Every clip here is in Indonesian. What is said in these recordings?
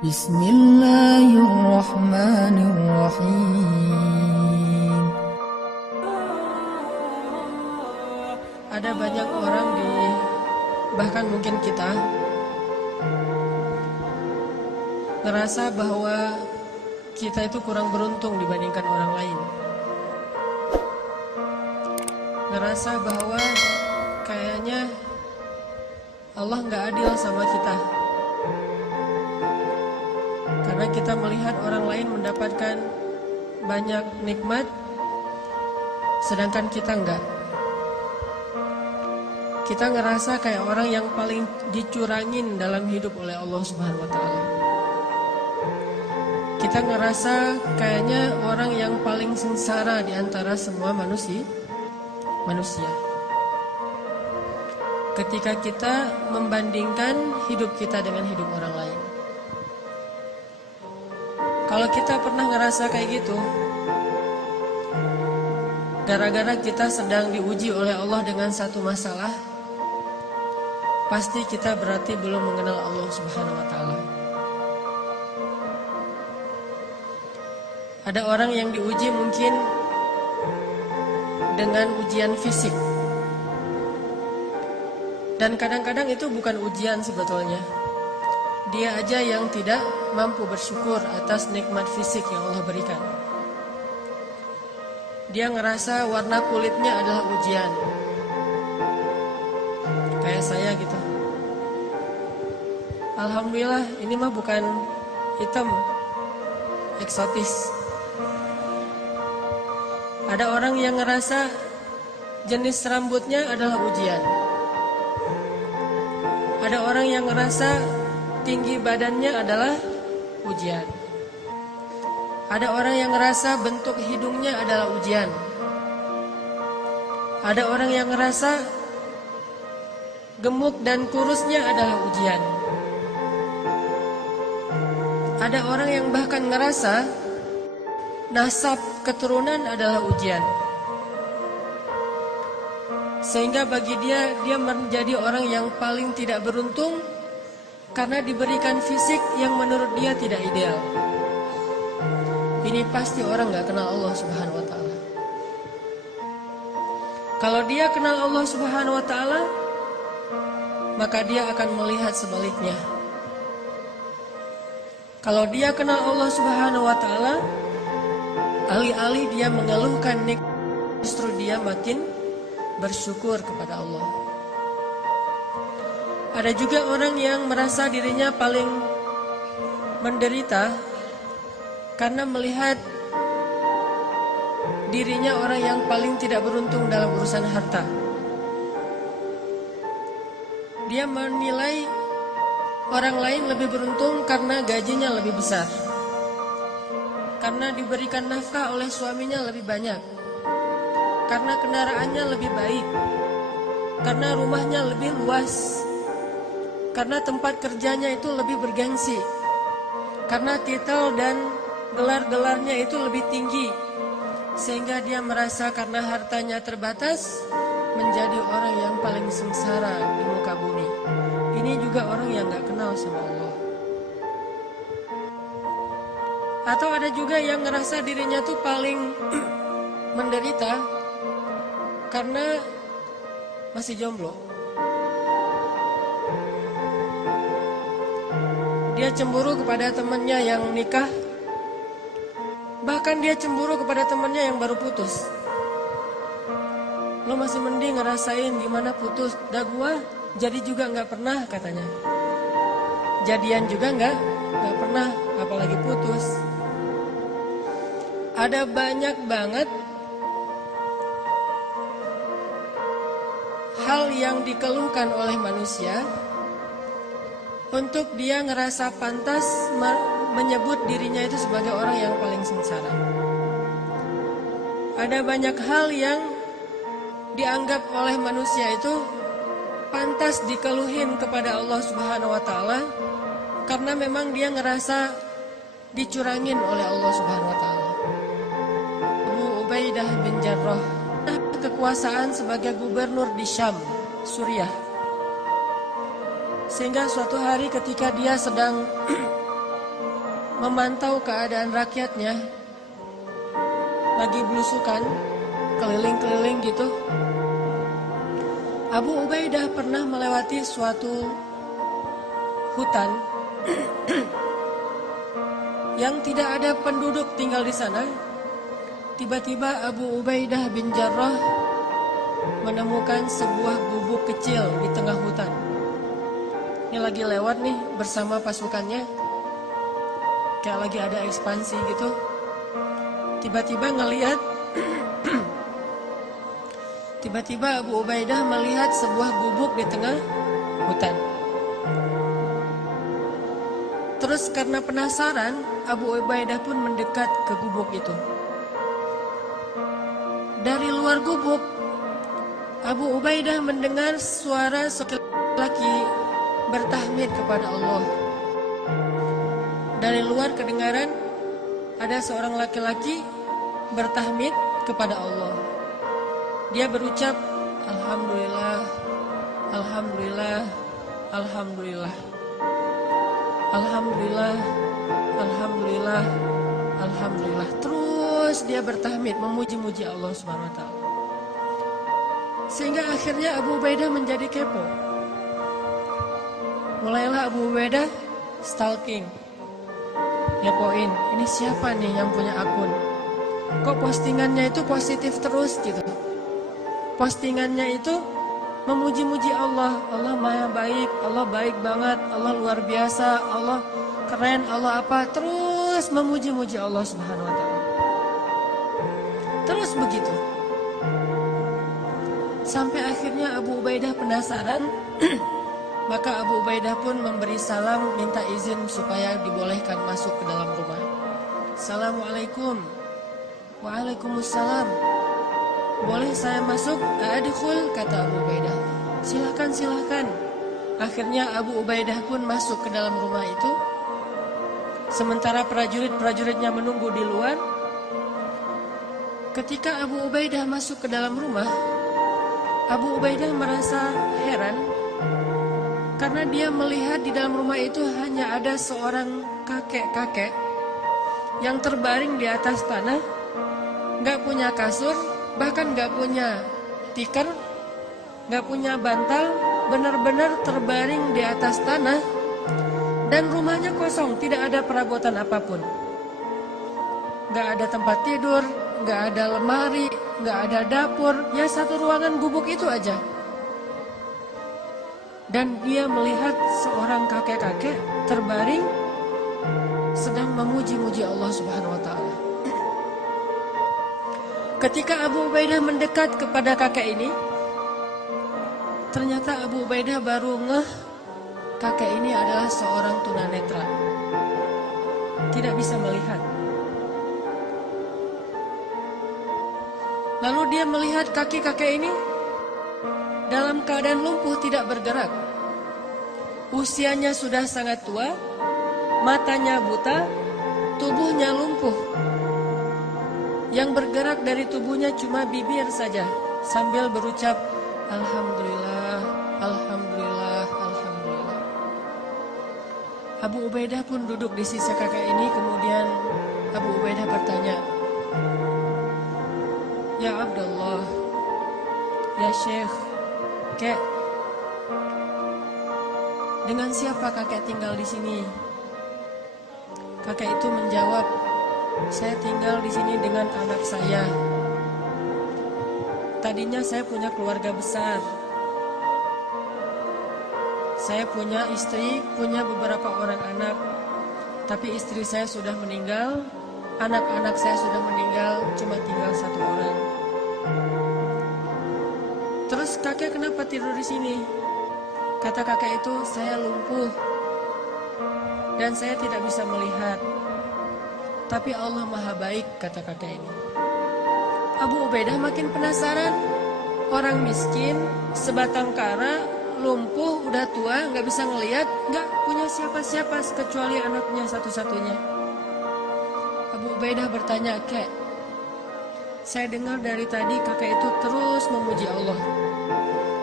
Bismillahirrahmanirrahim. Ada banyak orang bahkan mungkin kita ngerasa bahwa kita itu kurang beruntung dibandingkan orang lain. Ngerasa bahwa kayaknya Allah nggak adil sama kita. Karena kita melihat orang lain mendapatkan banyak nikmat, sedangkan kita enggak. Kita ngerasa kayak orang yang paling dicurangin dalam hidup oleh Allah Subhanahu wa Ta'ala. Kita ngerasa kayaknya orang yang paling sengsara di antara semua manusia. Ketika kita membandingkan hidup kita dengan hidup orang lain. Kalau kita pernah ngerasa kayak gitu, gara-gara kita sedang diuji oleh Allah dengan satu masalah, pasti kita berarti belum mengenal Allah Subhanahu wa Ta'ala. Ada orang yang diuji mungkin dengan ujian fisik. Dan kadang-kadang itu bukan ujian sebetulnya. Dia aja yang tidak mampu bersyukur atas nikmat fisik yang Allah berikan. Dia ngerasa warna kulitnya adalah ujian. Kayak saya gitu. Alhamdulillah ini mah bukan hitam, eksotis. Ada orang yang ngerasa jenis rambutnya adalah ujian. Ada orang yang ngerasa tinggi badannya adalah ujian. Ada orang yang ngerasa bentuk hidungnya adalah ujian. Ada orang yang ngerasa gemuk dan kurusnya adalah ujian. Ada orang yang bahkan ngerasa nasab keturunan adalah ujian. Sehingga bagi dia menjadi orang yang paling tidak beruntung karena diberikan fisik yang menurut dia tidak ideal. Ini pasti orang gak kenal Allah Subhanahu wa Ta'ala. Kalau dia kenal Allah Subhanahu wa Ta'ala, maka dia akan melihat sebaliknya. Kalau dia kenal Allah Subhanahu wa Ta'ala, alih-alih dia mengeluhkan nikmat, justru dia makin bersyukur kepada Allah. Ada juga orang yang merasa dirinya paling menderita karena melihat dirinya orang yang paling tidak beruntung dalam urusan harta. Dia menilai orang lain lebih beruntung karena gajinya lebih besar, karena diberikan nafkah oleh suaminya lebih banyak, karena kendaraannya lebih baik, karena rumahnya lebih luas, karena tempat kerjanya itu lebih bergengsi, karena titel dan gelar-gelarnya itu lebih tinggi, sehingga dia merasa karena hartanya terbatas menjadi orang yang paling sengsara di muka bumi. Ini juga orang yang gak kenal sama Allah. Atau ada juga yang ngerasa dirinya tuh paling menderita karena masih jomblo. Dia cemburu kepada temannya yang nikah. Bahkan dia cemburu kepada temannya yang baru putus. Lo masih mending ngerasain gimana putus. Dah gua jadi juga gak pernah katanya. Jadian juga gak pernah, apalagi putus. Ada banyak banget hal yang dikeluhkan oleh manusia untuk dia ngerasa pantas menyebut dirinya itu sebagai orang yang paling sengsara. Ada banyak hal yang dianggap oleh manusia itu pantas dikeluhin kepada Allah Subhanahu wa Ta'ala karena memang dia ngerasa dicurangin oleh Allah Subhanahu wa Ta'ala. Abu Ubaidah bin Jarrah kekuasaan sebagai gubernur di Syam, Suriah. Sehingga suatu hari ketika dia sedang memantau keadaan rakyatnya lagi belusukan, keliling-keliling gitu. Abu Ubaidah pernah melewati suatu hutan yang tidak ada penduduk tinggal di sana. Tiba-tiba Abu Ubaidah bin Jarrah menemukan sebuah gubuk kecil di tengah hutan. Ini lagi lewat nih bersama pasukannya, kayak lagi ada ekspansi gitu. Tiba-tiba ngelihat tiba-tiba Abu Ubaidah melihat sebuah gubuk di tengah hutan. Terus karena penasaran, Abu Ubaidah pun mendekat ke gubuk itu. Dari luar gubuk, Abu Ubaidah mendengar suara seorang laki bertahmid kepada Allah. Dari luar kedengaran ada seorang laki-laki bertahmid kepada Allah. Dia berucap, Alhamdulillah, Alhamdulillah, Alhamdulillah, Alhamdulillah, Alhamdulillah, Alhamdulillah. Terus dia bertahmid, memuji-muji Allah Subhanahu wa Ta'ala. Sehingga akhirnya Abu Ubaidah menjadi kepo. Mulailah Abu Ubaidah stalking, ngepoin, ini siapa nih yang punya akun? Kok postingannya itu positif terus gitu? Postingannya itu memuji-muji Allah. Allah maha baik, Allah baik banget, Allah luar biasa, Allah keren, Allah apa. Terus memuji-muji Allah Subhanahu wa Ta'ala. Terus begitu. Sampai akhirnya Abu Ubaidah penasaran. Maka Abu Ubaidah pun memberi salam, minta izin supaya dibolehkan masuk ke dalam rumah. Assalamualaikum. Waalaikumsalam. Boleh saya masuk? Adkhul, kata Abu Ubaidah. Silakan, silakan. Akhirnya Abu Ubaidah pun masuk ke dalam rumah itu. Sementara prajurit-prajuritnya menunggu di luar. Ketika Abu Ubaidah masuk ke dalam rumah, Abu Ubaidah merasa heran karena dia melihat di dalam rumah itu hanya ada seorang kakek-kakek yang terbaring di atas tanah, gak punya kasur, bahkan gak punya tikar, gak punya bantal, benar-benar terbaring di atas tanah. Dan rumahnya kosong, tidak ada perabotan apapun. Gak ada tempat tidur, gak ada lemari, gak ada dapur, ya satu ruangan gubuk itu aja. Dan dia melihat seorang kakek-kakek terbaring sedang memuji-muji Allah Subhanahu wa Ta'ala. Ketika Abu Ubaidah mendekat kepada kakek ini, ternyata Abu Ubaidah baru ngeh kakek ini adalah seorang tunanetra, tidak bisa melihat. Lalu dia melihat kaki kakek ini dalam keadaan lumpuh, tidak bergerak. Usianya sudah sangat tua, matanya buta, tubuhnya lumpuh. Yang bergerak dari tubuhnya cuma bibir saja, sambil berucap, Alhamdulillah, Alhamdulillah, Alhamdulillah. Abu Ubaidah pun duduk di sisi kakek ini, kemudian Abu Ubaidah bertanya, Ya Abdullah, Ya Syekh, Kek, dengan siapa kakek tinggal di sini? Kakek itu menjawab, saya tinggal di sini dengan anak saya. Tadinya saya punya keluarga besar. Saya punya istri, punya beberapa orang anak. Tapi istri saya sudah meninggal, anak-anak saya sudah meninggal, cuma tinggal satu orang. Terus kakek kenapa tidur di sini? Kata kakek itu, saya lumpuh dan saya tidak bisa melihat. Tapi Allah maha baik, kata kakek ini. Abu Ubaidah makin penasaran. Orang miskin, sebatang kara, lumpuh, udah tua, gak bisa ngelihat, gak punya siapa-siapa kecuali anaknya satu-satunya. Abu Ubaidah bertanya, Kek, saya dengar dari tadi kakek itu terus memuji Allah.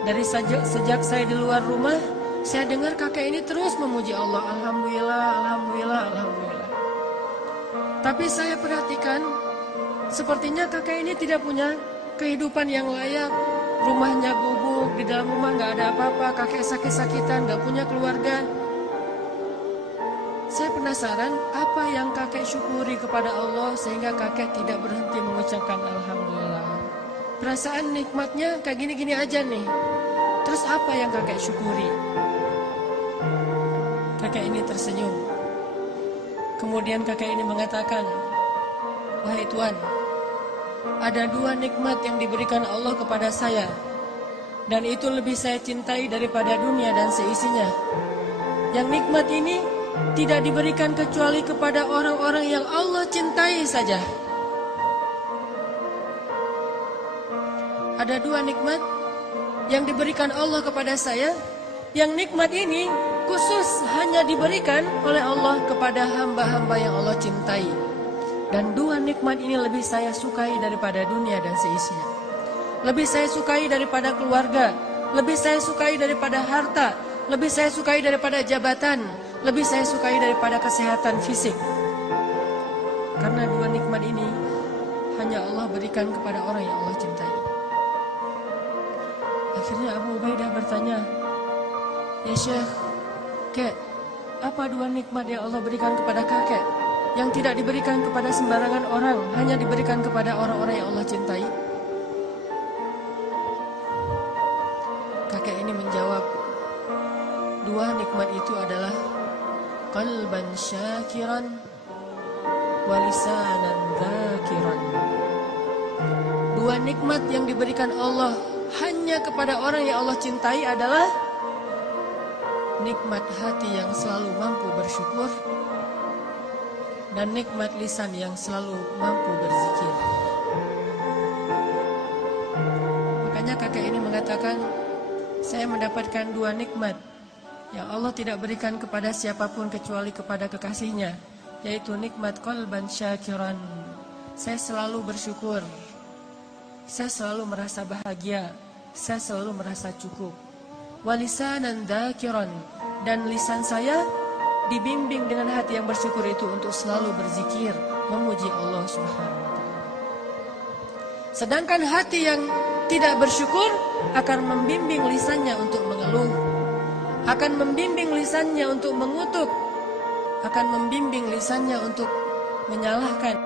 Dari sejak saya di luar rumah, saya dengar kakek ini terus memuji Allah. Alhamdulillah, Alhamdulillah, Alhamdulillah. Tapi saya perhatikan, sepertinya kakek ini tidak punya kehidupan yang layak. Rumahnya gubuk, di dalam rumah nggak ada apa-apa, kakek sakit-sakitan, nggak punya keluarga. Saya penasaran apa yang kakek syukuri kepada Allah sehingga kakek tidak berhenti mengucapkan Alhamdulillah. Perasaan nikmatnya kayak gini-gini aja nih. Terus apa yang kakek syukuri? Kakek ini tersenyum. Kemudian kakek ini mengatakan, wahai Tuhan, ada 2 nikmat yang diberikan Allah kepada saya, dan itu lebih saya cintai daripada dunia dan seisinya. Yang nikmat ini tidak diberikan kecuali kepada orang-orang yang Allah cintai saja. Ada 2 nikmat yang diberikan Allah kepada saya, yang nikmat ini khusus hanya diberikan oleh Allah kepada hamba-hamba yang Allah cintai. Dan 2 nikmat ini lebih saya sukai daripada dunia dan seisinya. Lebih saya sukai daripada keluarga, lebih saya sukai daripada harta, lebih saya sukai daripada jabatan, lebih saya sukai daripada kesehatan fisik. Karena 2 nikmat ini hanya Allah berikan kepada orang yang Allah cintai. Akhirnya Abu Ubaidah bertanya, ya Syekh, Kek, apa 2 nikmat yang Allah berikan kepada kakek yang tidak diberikan kepada sembarangan orang, hanya diberikan kepada orang-orang yang Allah cintai? Kakek ini menjawab, 2 nikmat itu adalah qalban syakiran wa lisanan dzakiran. 2 nikmat yang diberikan Allah hanya kepada orang yang Allah cintai adalah nikmat hati yang selalu mampu bersyukur dan nikmat lisan yang selalu mampu berzikir. Makanya kakek ini mengatakan, saya mendapatkan 2 nikmat yang Allah tidak berikan kepada siapapun kecuali kepada kekasihnya, yaitu nikmat qalban syakiran. Saya selalu bersyukur, saya selalu merasa bahagia, saya selalu merasa cukup. Walisanan dzakiran, dan lisan saya dibimbing dengan hati yang bersyukur itu untuk selalu berzikir, memuji Allah Subhanahu wa taala. Sedangkan hati yang tidak bersyukur akan membimbing lisannya untuk mengeluh, akan membimbing lisannya untuk mengutuk, akan membimbing lisannya untuk menyalahkan